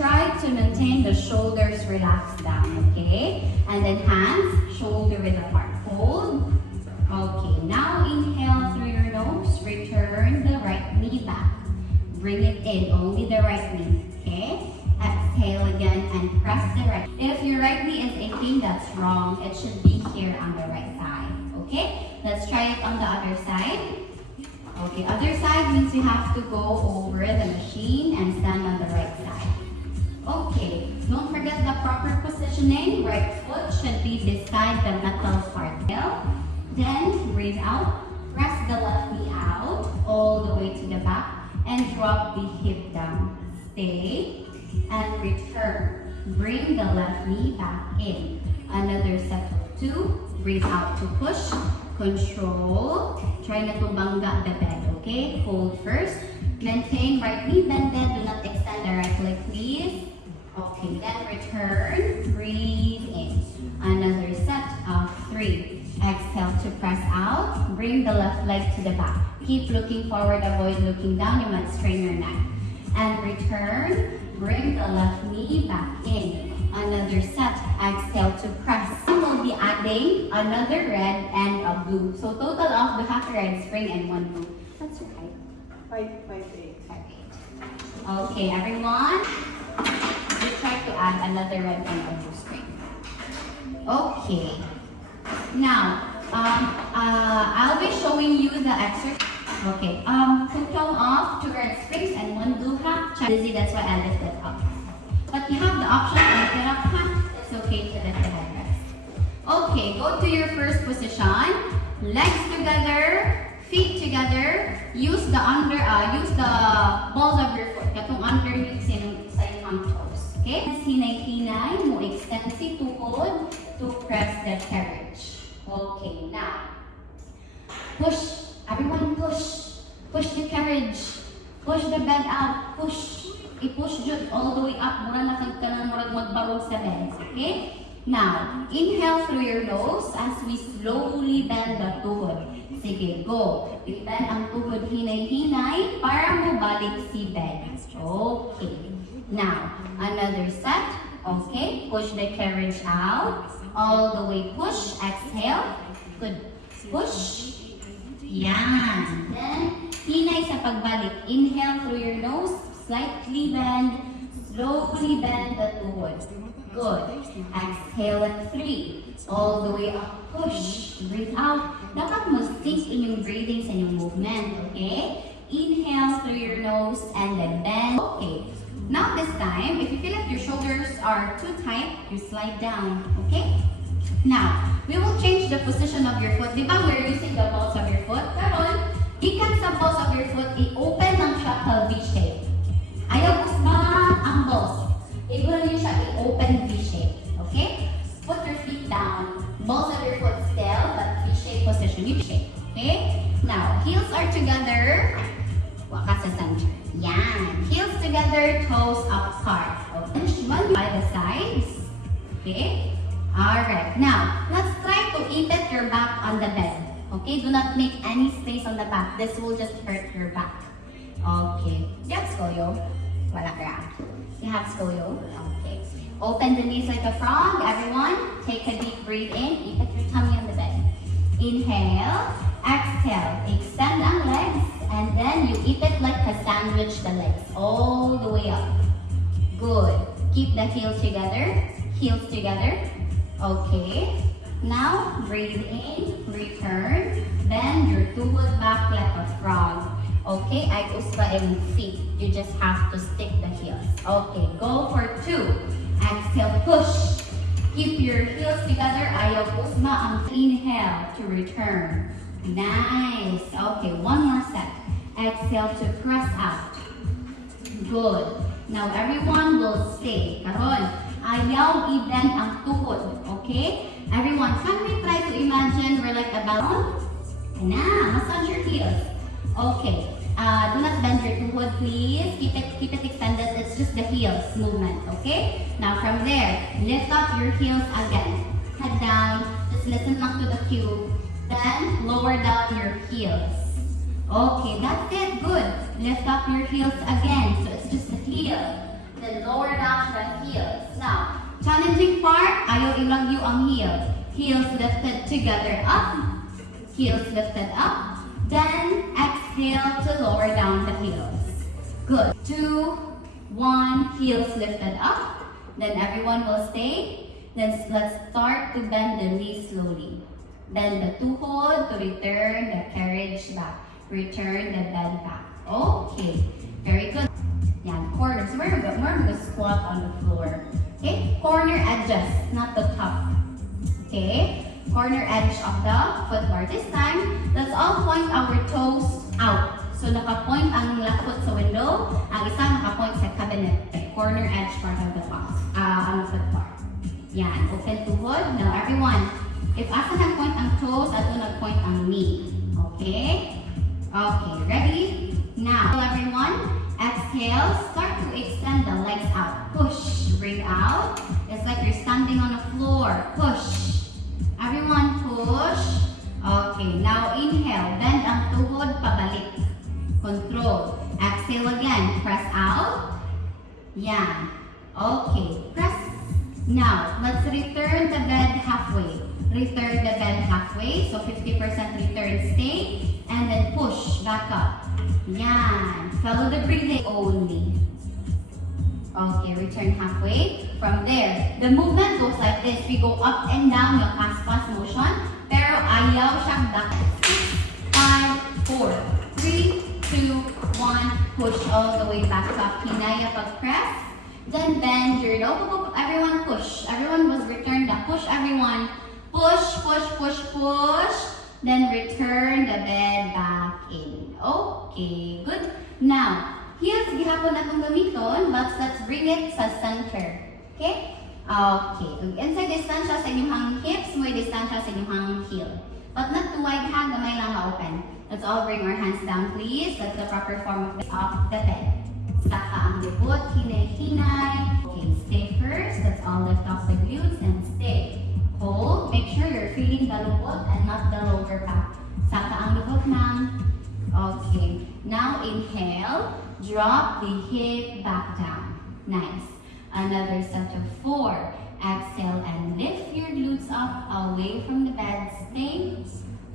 try to maintain the shoulders relaxed down, okay? And then hands, shoulder width apart. Hold. Okay, now inhale through your nose. Return the right knee back. Bring it in, only the right knee, okay? Exhale again and press the right. If your right knee is aching, that's wrong. It should be here on the right side, okay? Let's try it on the other side. Okay, other side means you have to go over the machine and stand on the right side. Okay, don't forget the proper positioning. Right foot should be beside the metal part. Then breathe out. Press the left knee out all the way to the back and drop the hip down. Stay and return. Bring the left knee back in. Another set of 2. Breathe out to push. Control. Try not to bangga the bed, okay? Hold first. Maintain right knee bended. Do not extend the right leg, please. Okay, then return. Breathe in. Another set of 3. Exhale to press out. Bring the left leg to the back. Keep looking forward. Avoid looking down. You might strain your neck. And return. Bring the left knee back in. Another set. Exhale to press. We'll be adding another red and a blue. So total of the half red string and 1 blue. That's right. 5, 8. 5, 8. Okay, everyone. We try to add another red and a blue string. Okay. Now, I'll be showing you the exercise. Okay. Total of 2 red strings and 1 blue half. Busy, that's why I lifted up. But you have the option to lift it up half. It's okay to lift the headrest. Okay, go to your first position. Legs together, feet together. Use the balls of your foot. Katong underneath sa inyong toes. Okay? Hinay-hinay mo extend si tuhod to press the carriage. Okay, now push. Everyone push. Push the carriage. Push the bed out. Push. I-push jud all the way up. Mura na kag tanan murag magbarog sa bed. Okay? Now, inhale through your nose as we slowly bend the tuhod. Sige, go. I-bend ang tuhod hinay-hinay para mo balik si bed. Okay. Now, another set. Okay, push the carriage out. All the way push. Exhale. Good. Push. Yan. Then, hinay sa pagbalik. Inhale through your nose. Slightly bend. Slowly bend the tuhod. Good. Exhale at 3. All the way up. Push. Breathe out. Dapat mo sync inyong breathing sa inyong movement. Okay? Inhale through your nose and then bend. Okay. Now this time, if you feel like your shoulders are too tight, you slide down. Okay? Now, we will change the position of your foot. Di ba we're using the balls of your foot? Karon, ikan sa balls of your foot, i-open ng shuttle V-shape. Ayaw ba ang balls? Iguro niyo siya i-open V-shape. Okay? Put your feet down. Balls of your foot still, but V-shape position. V-shape. Okay? Now, heels are together. Waka sa center. Yan. Heels together, toes apart. Okay. One by the sides. Okay? Alright. Now, let's try to ipit your back on the bed. Okay? Do not make any space on the back. This will just hurt your back. Okay. You have scolio? Wala ka. You have scolio? Okay. Open the knees like a frog. Everyone, take a deep breath in. Ipit your tummy on the bed. Inhale. Exhale. Extend ang legs. And then you ipit like a sandwich the legs. All the way up. Good. Keep the heels together. Heels together. Okay. Now, breathe in. Return. Bend your tuhod back like a frog. Okay, ay usba yung feet. You just have to stick the heels. Okay, go for 2. Exhale, push. Keep your heels together. Ayaw usba ang inhale to return. Nice. Okay, one more set. Exhale to press out. Good. Now everyone will stay. Karon, ayaw i-bend ang tuhod. Okay? Everyone, can we try to imagine we're like a balloon? Massage your heels. Okay. Do not bend your tuhod, please. Keep it extended. It's just the heels movement, okay? Now from there, lift up your heels again. Head down. Just listen lang to the cue. Then lower down your heels. Okay, that's it. Good. Lift up your heels again. So it's just the heel. Then lower down Now, challenging part, ayaw ilagyo ang heels. Heels lifted together up. Heels lifted up. Then, exhale to lower down the heels. Good. 2, 1, heels lifted up. Then everyone will stay. Then let's start to bend the knees slowly. Bend the tuhod to return the carriage back. Return the bend back. Okay. Very good. Yan, corners. We're going to squat on the floor. Okay? Corner edges, not the top. Okay? Corner edge of the foot bar. This time, let's all point our toes out. So, naka-point ang left foot sa window. Ang isa naka-point sa cabinet. Corner edge part of the box. On the foot bar. Yan. Open tuhod. Now, everyone, if asa nag-point ang toes, ato nag-point ang knee. Okay? Okay. Ready? Now, everyone, exhale. Start to extend the legs out. Push. Bring out. It's like you're standing on the floor. Push. Everyone push. Okay, now inhale. Bend ang tuhod pabalik. Control. Exhale again. Press out. Yan. Okay, press. Now, let's return the bend halfway. Return the bend halfway. So 50% return, stay. And then push back up. Yan. Follow the breathing only. Okay, return halfway. From there, the movement goes like this. We go up and down yung pass-pass motion. Pero ayaw siyang back. 5, 4, 3, 2, 1. Push all the way back up. Hinaya pag-press. Then bend your elbow. Everyone push. Everyone was returned the push. Everyone push, push, push, push. Then return the bed back in. Okay, good. Now, heels gihapon atong gamiton, but let's bring it sa center. Okay? Okay. Inside distansya sa inyong hips, may distansya sa inyong heel. But not too wide ha, gamay lang open. Let's all bring our hands down, please. That's the proper form of the bed. Saka ang libot, hinay-hinay. Okay, stay first. Let's all lift off the glutes and stay. Hold. Make sure you're feeling the lubot and not the lower back. Saka ang lubot na. Okay. Now inhale. Drop the hip back down. Nice. Another set of 4. Exhale and lift your glutes up away from the bed. Stay.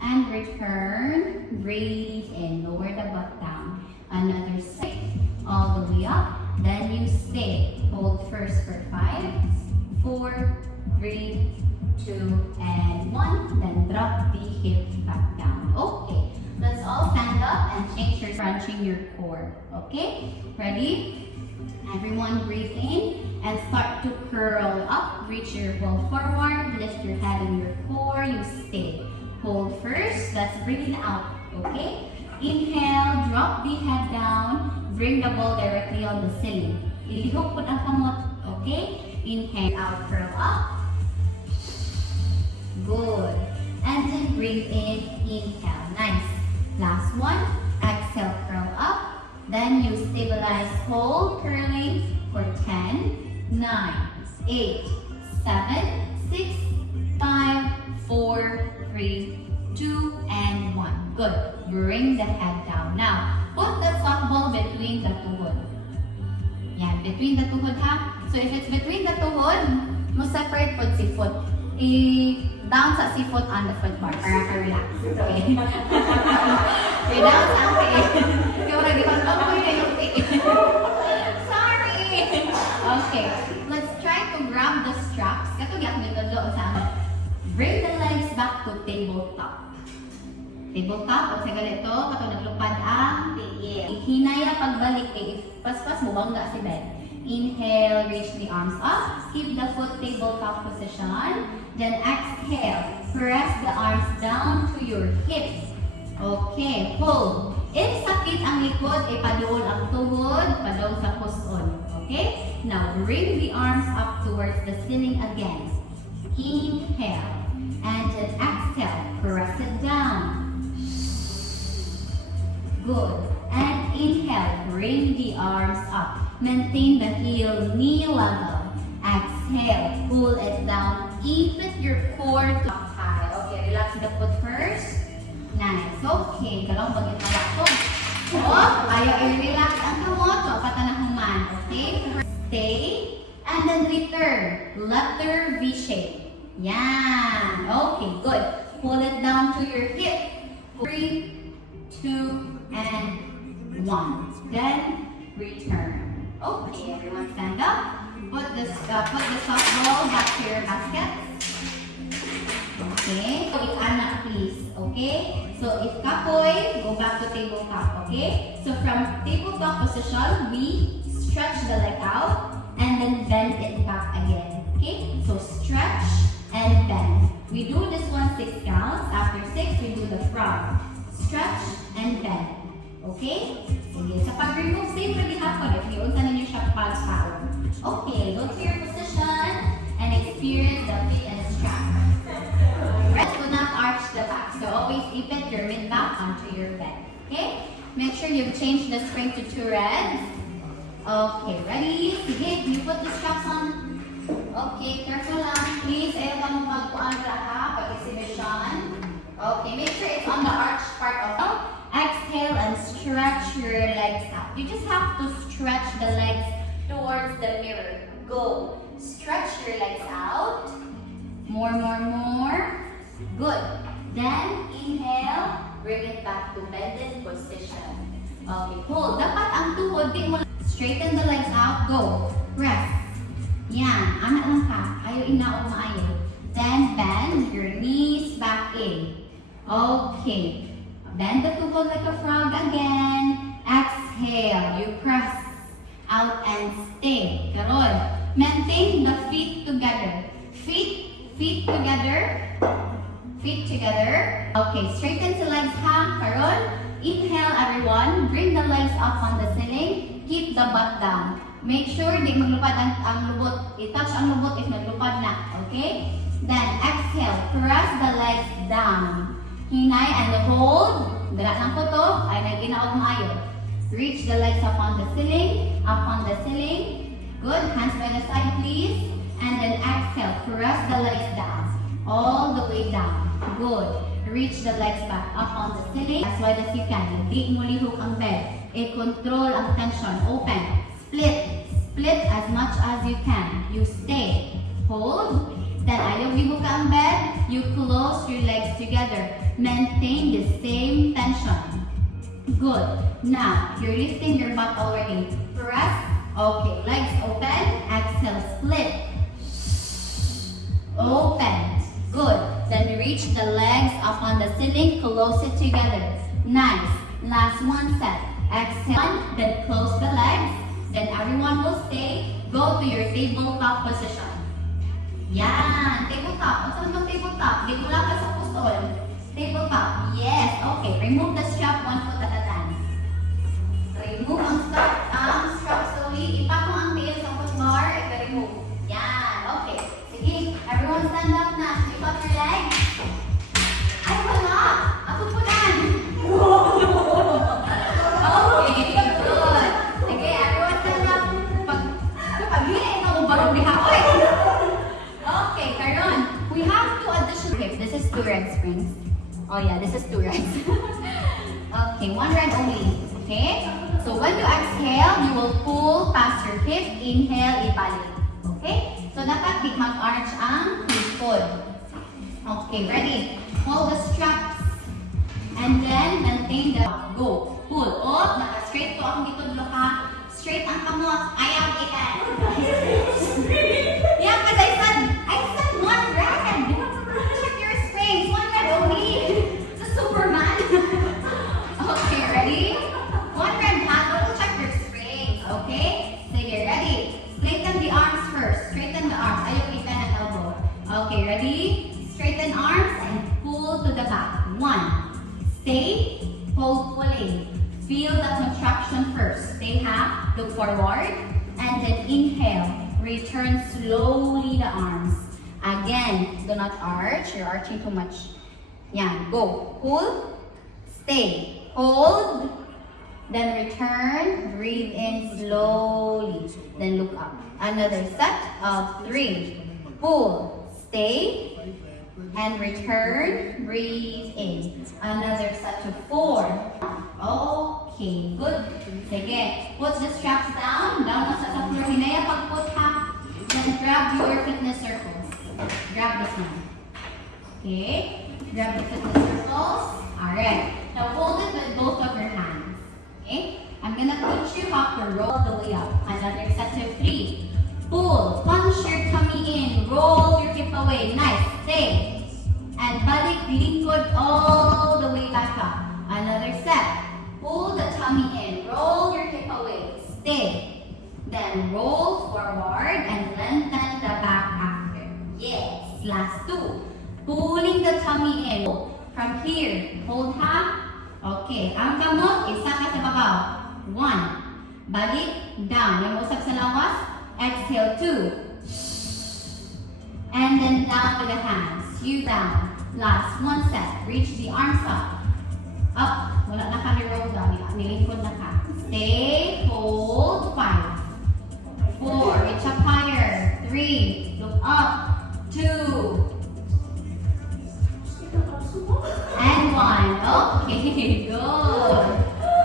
And return. Breathe in. Lower the butt down. Another 6. All the way up. Then you stay. Hold first for 5, 4, 3, 2, and 1. Then drop the hips back down. Okay. Let's all stand up and change your crunching your core. Okay? Ready? Everyone breathe in and start to curl up. Reach your ball forward. Lift your head and your core. You stay. Hold first. Let's bring it out. Okay? Inhale. Drop the head down. Bring the ball directly on the ceiling. Ilihok po ang kamot. Okay? Inhale. Out. Curl up. Good. And then breathe in. Inhale. Nice. Last one. Exhale. Curl up. Then you stabilize. Hold. Curling for 10, 9, 8, 7, 6, 5, 4, 3, 2, and 1. Good. Bring the head down. Now, put the softball between the tuhod. Yan, between the tuhod ha. So if it's between the tuhod, mo separate po si foot. Down sa si foot on the foot bar para ka-relax. Okay. Okay, down sa akin. Kaya wala di ko na yung Sorry! Okay, let's try to grab the straps. Kato giyak nito doon sa bring the legs back to tabletop. Tabletop, o sa ganito, kato naglupad ang tiil. Hinaya pagbalik eh, paspas mo bangga si bed. Inhale, reach the arms up. Keep the foot tabletop position. Then exhale, press the arms down to your hips. Okay, hold. If sakit ang likod, ipadoon ang tuhod, padoon sa puson. Okay? Now, bring the arms up towards the ceiling again. Inhale. And then exhale. Press it down. Good. And inhale. Bring the arms up. Maintain the heel knee level. Exhale. Pull it down. Keep your core to high. Okay, relax the foot first. Nice. Okay. Kalong bagay na ako. Oh, ayaw i-relax ang kamot. So, patanahuman. Okay? Stay. And then return. Letter V shape. Yan. Okay, good. Pull it down to your hip. 3, 2, and 1. Then return. Okay, everyone stand up. Put the softball back to your basket. Okay. So if Anna, please. Okay. So if Kapoy, go back to tabletop. Okay. So from tabletop position, we stretch the leg out and then bend it back again. Okay. So stretch and bend. We do this one 6 counts. After 6, we do the frog. Stretch and bend. Okay? Sige. Sa pag-remove, same really happen if you unta ninyo siya pag-power. Okay, go to your position and experience the fit and strap. Rest do not arch the back. So always keep it your mid back onto your bed. Okay? Make sure you've changed the spring to 2 reds. Okay, ready? Sige, you put the straps on. Okay, careful lang. Please, ayaw ka mong pagpuan ka ha, pag-exhibition. Okay, make sure it's on the arch part of it. Exhale and stretch your legs out. You just have to stretch the legs towards the mirror. Go. Stretch your legs out. More. Good. Then, inhale. Bring it back to bended position. Okay, hold. Dapat ang tuhod, di mo straighten the legs out. Go. Rest. Yan. Anak lang ka. Ayaw inaog maayo. Then, bend your knees back in. Okay. Bend the tuhod like a frog again. Exhale. You press out and stay. Karon. Maintain the feet together. Feet together. Feet together. Okay. Straighten the legs ha. Karon. Inhale everyone. Bring the legs up on the ceiling. Keep the butt down. Make sure di maglupad ang lubot. I-touch ang lubot if naglupad na. Okay? Then exhale. Press the legs down. Hinay and hold. Dala lang ko to. Ay nag-inaog maayo. Reach the legs up on the ceiling. Up on the ceiling. Good. Hands by the side please. And then exhale. Press the legs down. All the way down. Good. Reach the legs back up on the ceiling. As wide as you can. Hindi mo lihok ang bed. I-control ang tension. Open. Split as much as you can. You stay. Hold. Then ayaw lihok ang bed. You close your legs together. Maintain the same tension. Good. Now, you're lifting your butt already. Press. Okay. Legs open. Exhale. Split. Open. Good. Then reach the legs up on the ceiling. Close it together. Nice. Last one set. Exhale. Then close the legs. Then everyone will stay. Go to your tabletop position. Yan. Tabletop. What's on tabletop? Di mula ka sa pustol. Tabletop. Yes. Okay. Remove the strap 1 foot at a time. Remove ang strap slowly. Ipatong ang tail sa footbar. I-remove. Yan. Okay. Sige. Everyone stand up na. Lift up your legs. Ay, wala. Ako po lang. Okay. Good. Sige. Everyone stand up. Pag-hili ito kung barong diha. Okay. Karon. We have 2 additional. Okay. This is 2 red springs. Oh yeah, this is 2 reds. Okay, 1 red only. Okay? So when you exhale, you will pull past your hip. Inhale, ibalik. Okay? So dapat di mag-arch ang foot. Okay, ready? Hold the straps. And then, maintain the go. Pull. Oh, naka-straight to akong dito dito ka. Straight ang kamot. Ayaw ikan. Yeah, because I said 1 red. Check your springs. 1 red only. It's a Superman. Okay, ready? 1 red hat. Double check your springs. Okay? Sige, ready? Straighten the arms first. Straighten the arms. Ayaw ikan ang elbow. Okay, ready? Straighten arms and pull to the back. 1. Stay. Hold pulling. Feel the contraction first. Stay half. Look forward. And then inhale. Return slowly the arms. Again, do not arch. You're arching too much. Yan. Go. Pull. Stay. Hold. Then return. Breathe in slowly. Then look up. Another set of 3. Pull. Stay. And return. Breathe in. Another set of 4. Okay. Good. Sige. Put the straps down. Down na sa floor. Hinaya pag-put ha. Then grab your fitness circles. Grab this one. Okay? Grab the fitness circles. Alright. Now hold it with both of your hands. Okay? I'm gonna teach you how to roll the way up. Another set of 3. Pull. Punch your tummy in. Roll your hip away. Nice. Stay. And balik likod all the way back up. Another set. Pull the tummy in. Roll your hip away. Stay. Then roll forward and lengthen the back after. Yes. Last 2. Pulling the tummy in. From here. Hold half. Okay. Ang kamot, isa ka sa babaw. 1. Balik. Down. Yung usap sa lawas. Exhale. 2. And then down with the hands. You down. Last 1 set. Reach the arms up. Up. Wala na ka ni-roll down. Nilingkod na ka. Stay. Hold. 5. 4. Reach up higher. 3. Look up. 2. And 1. Okay. Good.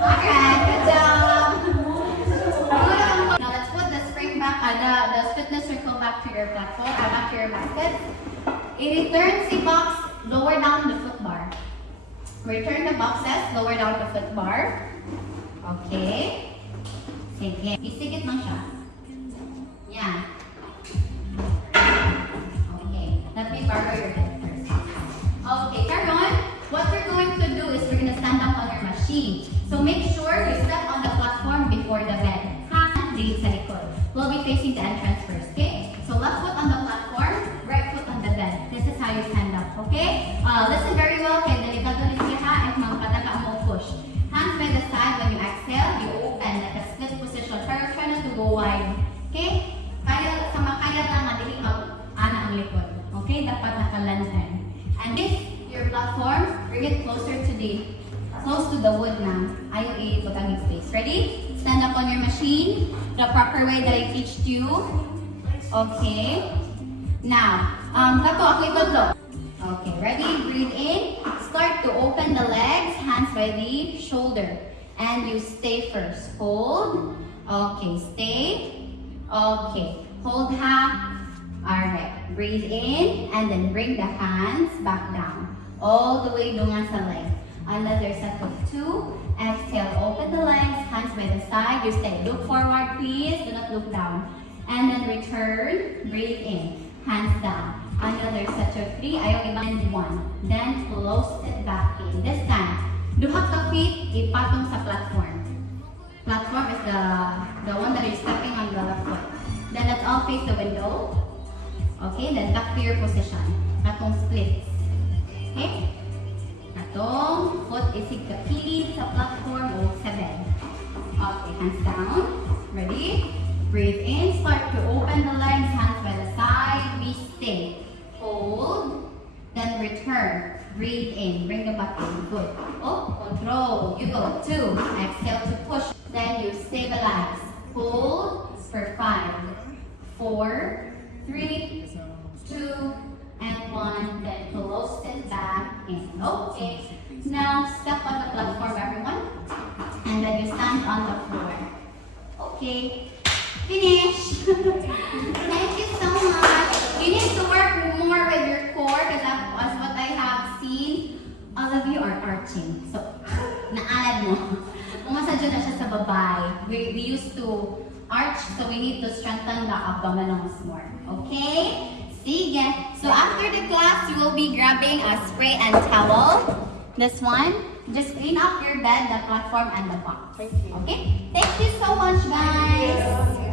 Alright. Good job. Good. Now let's put the spring back, the fitness circle back to your platform, back to your basket. It returns the box, lower down the foot bar. Return the boxes, lower down the foot bar. Okay. Sige. Isikit lang siya. Yan. Okay. Let me borrow your head first. Okay, Karon, what we're going to do is we're going to stand up on your machine. So make sure you step on the platform before the bed. Hand lead sa likod. We'll be facing the entrance first, okay? So left foot on the platform, right foot on the bed. This is how you stand up, okay? Listen very well, kaya delikado rin siya ha, if magpataga mo push. Hands by the side, when you exhale, you open like a split position. Pero try not to go wide, okay? Kaya, sa makaya lang, madali ana ang likod. Okay? Dapat nakalansan. And this, your platform, bring it closer to the wood na. Ayaw i-pagagig space. Ready? Stand up on your machine, the proper way that I teach you. Okay. Now, kato, ako itodlo. Okay, ready? Breathe in. Start to open the legs, hands by the shoulder. And you stay first. Hold. Okay, stay. Okay, hold half. Alright, breathe in and then bring the hands back down. All the way dungan sa leg. Another set of 2. Exhale, open the legs, hands by the side. You stay. Look forward, please. Do not look down. And then return, breathe in. Hands down. Another set of 3. Ayaw ibang 1. Then close it back in. This time, duha ka feet ipatong sa platform. Platform is the one that is stepping on the left foot. Then let's all face the window. Okay, then back to your position. Katong splits. Okay? Katong foot isig kapili sa platform o sa bed. Okay, hands down. Ready? Breathe in. Start to open the legs, hands by the side. We stay. Hold. Then return. Breathe in. Bring the butt in. Good. Oh, control. You go. 2. Exhale to push. Then you stabilize. Hold for 5, 4, 3, 2, and 1. Then close it back in. Okay. Now step on the platform, everyone. And then you stand on the floor. Okay. Finish. Thank you so much. You need to work more with your core because as what I have seen, all of you are arching. So, naalad mo. Pumasadyo na siya sa babae. We used to arch, so we need to strengthen the abdominals more. Okay? Sige. So after the class, you will be grabbing a spray and towel. This one. Just clean up your bed, the platform, and the box. Thank you. Okay? Thank you so much, guys.